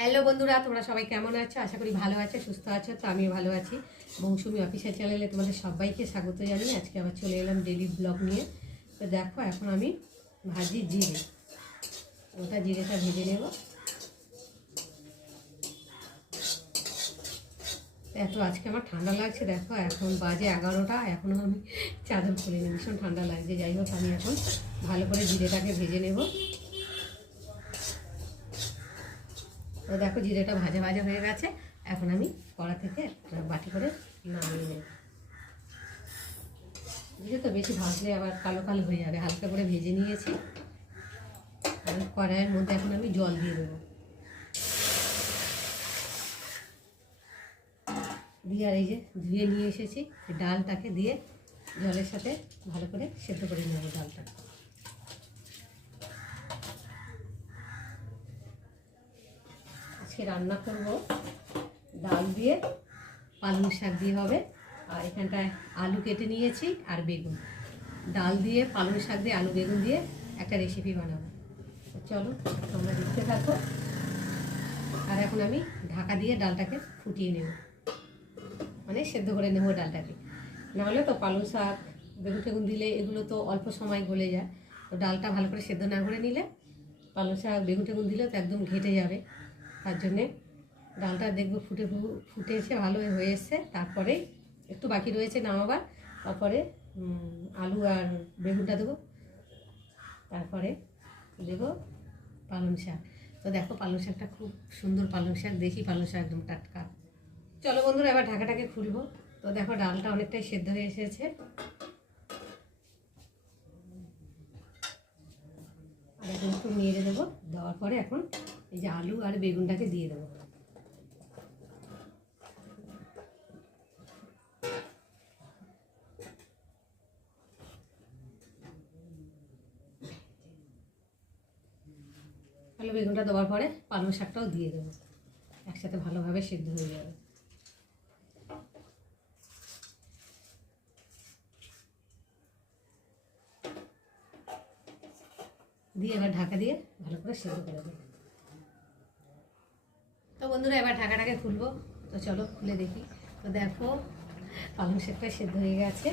Hello বন্ধুরা, তোমরা সবাই কেমন আছো? আশা করি ভালো আছো, সুস্থ আছো। তো আমিও ভালো আছি। মৌসুমি অফিসিয়াল চ্যানেলে তোমাদের সবাইকে স্বাগত জানিয়ে আজকে আবার চলে এলাম ডেলি ব্লগ নিয়ে। তো দেখো, এখন আমি ভাজি জিরে, জিরেটা ভেজে নেব। এত আজকে আমার ঠান্ডা লাগছে, দেখো এখন বাজে 11টা, এখনও আমি চাদর খুলিনি, ভীষণ ঠান্ডা লাগছে। যাই হোক, আমি এখন ভালো করে জিরেটাকে ভেজে নেব। তো দেখো, জিরেটা ভাজা ভাজা হয়ে গেছে। এখন আমি কড়া থেকে বাটি করে নামিয়ে নেব। বুঝলে তো, বেশি ভাজলে আবার কালো কালো হয়ে যাবে। হালকা করে ভেজে নিয়েছি। আর কড়াইয়ের মধ্যে এখন আমি জল দিয়ে দেবো। দিয়ে আর এই যে ধুয়ে নিয়ে এসেছি ডালটাকে দিয়ে জলের সাথে ভালো করে সেদ্ধ করে নেব ডালটা। আজকে রান্না করব ডাল দিয়ে পালং শাক দিয়ে হবে। আর এখানটায় আলু কেটে নিয়েছি আর বেগুন। ডাল দিয়ে পালং শাক দিয়ে আলু বেগুন দিয়ে একটা রেসিপি বানাবো। চলো তোমরা দেখতে থাকো। আর এখন আমি ঢাকা দিয়ে ডালটাকে ফুটিয়ে নেব, মানে সেদ্ধ করে নেব ডালটাকে। নাহলে তো পালং শাক বেগুন টেগুন দিলে এগুলো তো অল্প সময় গলে যায়। তো ডালটা ভালো করে সেদ্ধ না করে নিলে পালং শাক বেগুন টেগুন দিলে তো একদম ঘেটে যাবে। তার জন্যে ডালটা দেখবো ফুটেছে, ভালো হয়ে এসছে। তারপরে একটু বাকি রয়েছে নামাবার, তারপরে আলু আর বেগুনটা দেবো, তারপরে দেবো পালং শাক। তো দেখো, পালং শাকটা খুব সুন্দর পালং শাক, দেশি পালং শাক, একদম টাটকা। চলো বন্ধুরা, এবার ঢাকাটাকে খুলবো। তো দেখো, ডালটা অনেকটাই সেদ্ধ হয়ে এসেছে। আর এখন একটু নেড়ে দেবো। দেওয়ার পরে এখন এই যে আলু আর বেগুনটাকে দিয়ে দেবো। আলু বেগুনটা দেওয়ার পরে পালং শাকটাও দিয়ে দেবো, একসাথে ভালোভাবে সেদ্ধ হয়ে যাবে। দিয়ে এবার ঢাকা দিয়ে ভালো করে সেদ্ধ করে দেবো। তো বন্ধুরা, এবার ঢাকাটাকে খুলবো। তো চলো খুলে দেখি। তো দেখো, পালং শাকটা সেদ্ধ হয়ে গেছে।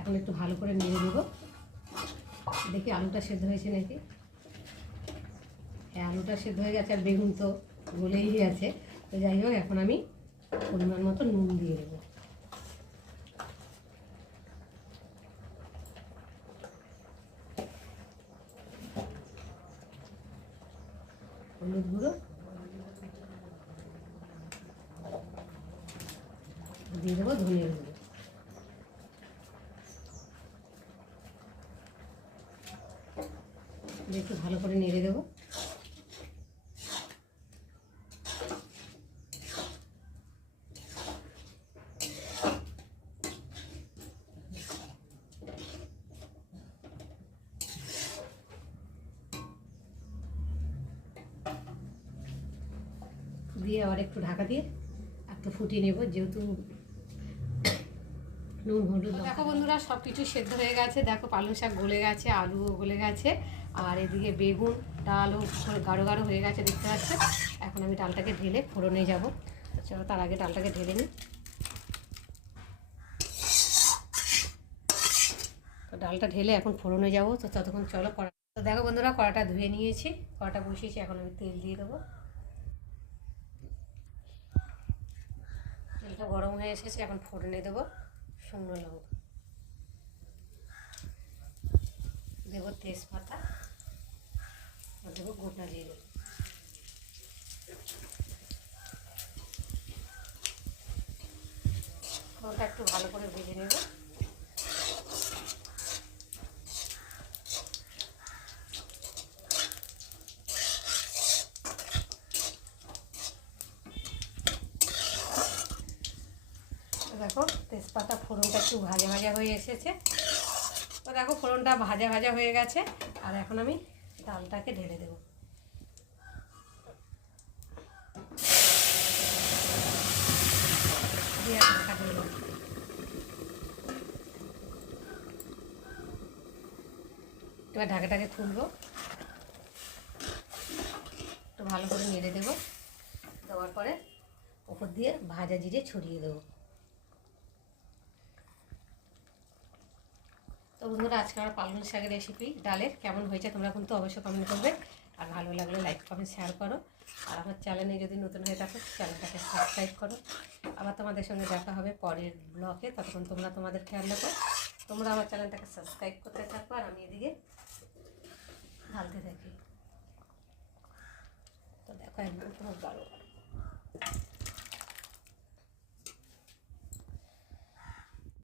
এখন একটু ভালো করে নেড়ে দেবো, দেখি আলুটা সেদ্ধ হয়েছে নাকি। হ্যাঁ, আলুটা সেদ্ধ হয়ে গেছে আর বেগুন তো গলেই গেছে। তো যাই হোক, এখন আমি পরিমাণ মতো নুন দিয়ে দেবো। হলুদ গুঁড়ো দিয়ে দেবো, ধনিয়া গুঁড়ো। একটু ভালো করে নেড়ে দেবো। দিয়ে আবার একটু ঢাকা দিয়ে একটু ফুটিয়ে নেব, যেহেতু নুন হলুদ। দেখো বন্ধুরা, সব কিছু সেদ্ধ হয়ে গেছে। দেখো, পালং শাক গলে গেছে, আলুও গলে গেছে, আর এদিকে বেগুন ডালও গাঢ় গাঢ় হয়ে গেছে, দেখতে পাচ্ছ। এখন আমি ডালটাকে ঢেলে ফোড়নে যাব। চলো, তার আগে ডালটাকে ঢেলে নিই। তো ডালটা ঢেলে এখন ফোড়নে যাব। তো ততক্ষণ চলো কড়া। তো দেখো বন্ধুরা, কড়াটা ধুয়ে নিয়েছি, কড়াটা বসিয়েছি। এখন আমি তেল দিয়ে দেবো। তেলটা গরম হয়ে এসেছে, এখন ফোড়নে দেবো শুকনো লঙ্কা, দেবো তেজপাতা, আর দেবো গোটা জিরে। ফোড়নটা একটু ভালো করে ভেজে নেব। দেখো, তেজপাতা ফোড়নটা একটু ভাজা ভাজা হয়ে এসেছে। তো দেখো, ফোড়নটা ভাজা ভাজা হয়ে গেছে। আর এখন আমি ডালটাকে ঢেলে দেবো। দিয়ে ঢাকা দিয়ে দেবো। এবার ঢাকাটাকে খুলবো, একটু ভালো করে নেড়ে দেবো। দেওয়ার পরে উপর দিয়ে ভাজা জিরে ছড়িয়ে দেবো। তো বন্ধুরা, আজকে আমার পালং শাকের রেসিপি ডালের কেমন হয়েছে তোমরা কিন্তু অবশ্যই কমেন্ট করবে, আর ভালো লাগলে লাইক কমেন্ট শেয়ার করো, আর আমার চ্যানেলে যদি নতুন হয়ে থাকো চ্যানেলটাকে সাবস্ক্রাইব করো। আবার তোমাদের সঙ্গে দেখা হবে পরের ব্লগে, ততক্ষণ তোমরা তোমাদের খেয়াল রাখো। তোমরা আমার চ্যানেলটাকে সাবস্ক্রাইব করতে থাকো আর আমি এদিকে ঢালতে থাকি। তো দেখো একদম তোমার ভালো